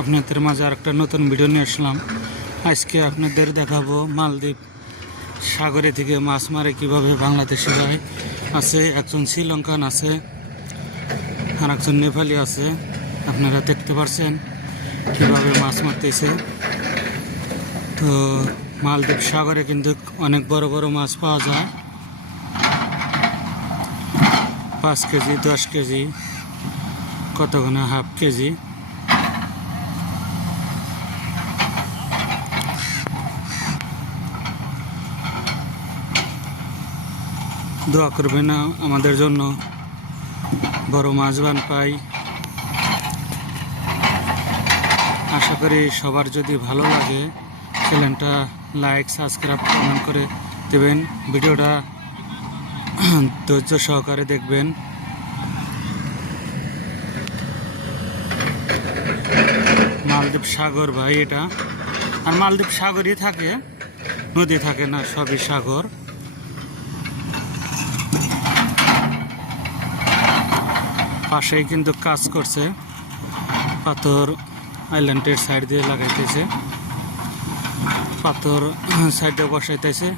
আপনাদের মাঝে আর একটা নতুন ভিডিও নিয়ে আসলাম। আজকে আপনাদের দেখাবো মালদ্বীপ সাগরে থেকে মাছ মারে কীভাবে বাংলাদেশিরা আছে একজন শ্রীলঙ্কান আছে আর একজন নেপালি আছে। আপনারা দেখতে পারছেন কীভাবে মাছ মারতেছে। তো মালদ্বীপ সাগরে কিন্তু অনেক বড় বড় মাছ পাওয়া যায়। পাঁচ কেজি, দশ কেজি কতক্ষণে হাফ কেজি। দোয়া করবেন আমাদের জন্য। বড় মাছবান পাই। আশা করি সবার যদি ভালো লাগে, চ্যানেলটা লাইক, সাবস্ক্রাইব, কমেন্ট করে দেবেন। ভিডিওটা ধৈর্য সহকারে দেখবেন। মালদ্বীপ সাগর ভাই এটা। আর মালদ্বীপ সাগরই থাকে, নদী থাকে না, সবই সাগর। পাশেই কিন্তু কাজ করছে। পাথর আইল্যান্ডের সাইড দিয়ে লাগাইতেছে। পাথর সাইডে বসাইতেছে।